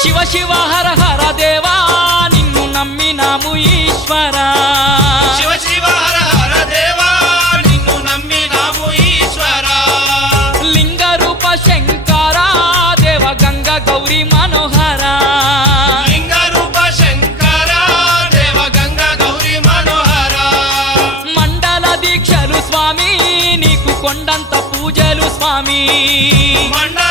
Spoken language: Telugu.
శివ శివ హర హర దేవా నిన్ను నమ్మినాము ఈశ్వరా శివ శివ హర హర దేవా నిన్ను నమ్మినాము ఈశ్వరా లింగ రూప శంకరా దేవ గంగ గౌరీ మనోహరా లింగ రూప శంకరా దేవ గంగ గౌరీ మనోహరా మండల దీక్షలు స్వామి నీకు కొండంత పూజలు స్వామి మండల